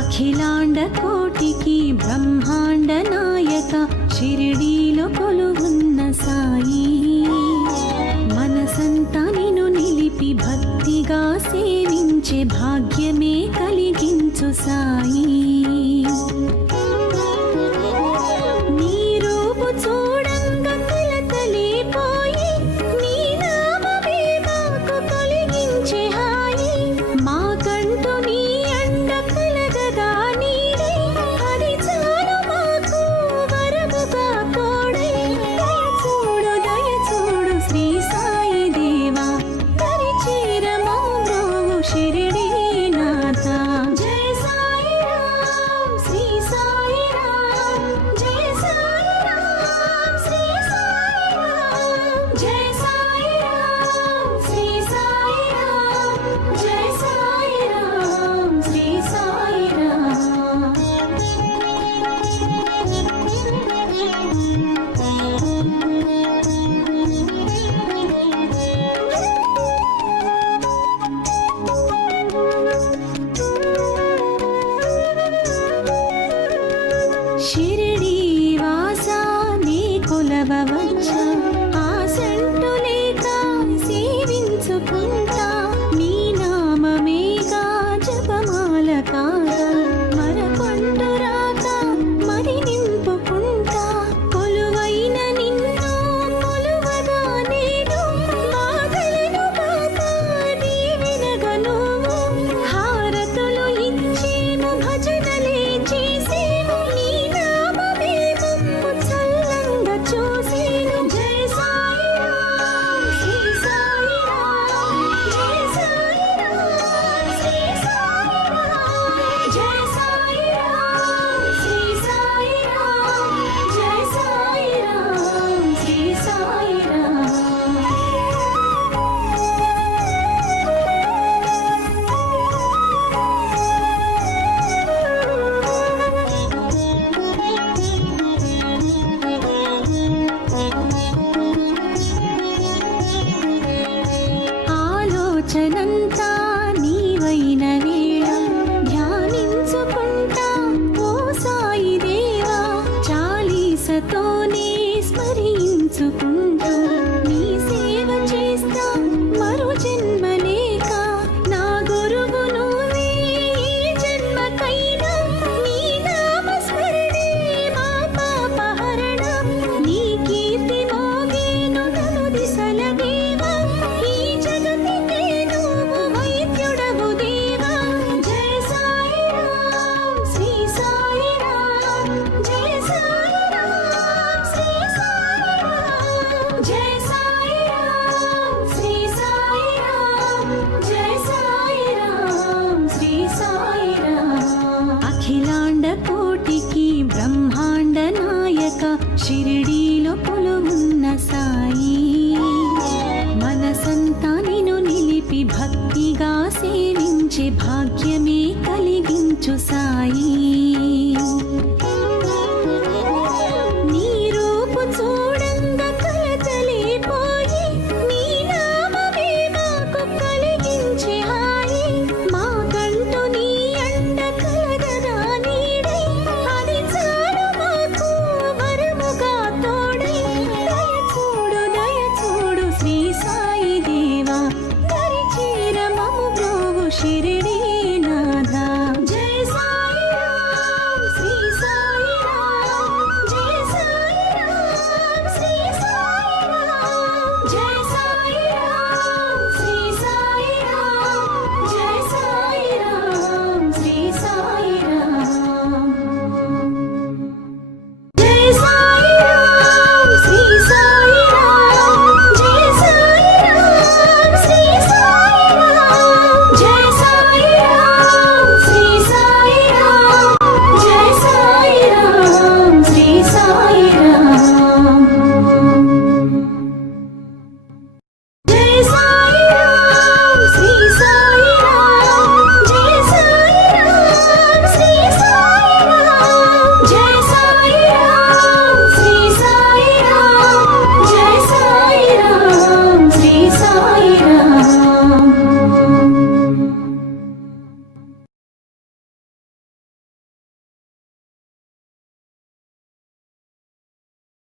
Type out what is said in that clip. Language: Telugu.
అఖిలాండ కోటికి బ్రహ్మాండ నాయక షిరిడీలో కొలువున్న సాయి, మనసంతా నిన్ను నిలిపి భక్తిగా సేవించే భాగ్యమే కలిగించు సాయి. నీ రూపు చూడంగా కలతలేపోయి, నీ నామమే మాకు కలిగించే హాయి. మాకంటూ నీ అండ కలగదా నీడే, అది చాలు మాకు వరముగా తోడై. దయ చూడు శ్రీ సాయి దేవా, దరిచేర మమ్రోవు షిరిడీ నాథ. జయ సాయి రామ్ శ్రీ సాయి రామ్, జయ సాయి రామ్ శ్రీ సాయి రామ్, జయ సాయి రామ్ శ్రీ సాయి రామ్, జయ సాయి రామ్ శ్రీ సాయి రామ్. షిరిడీ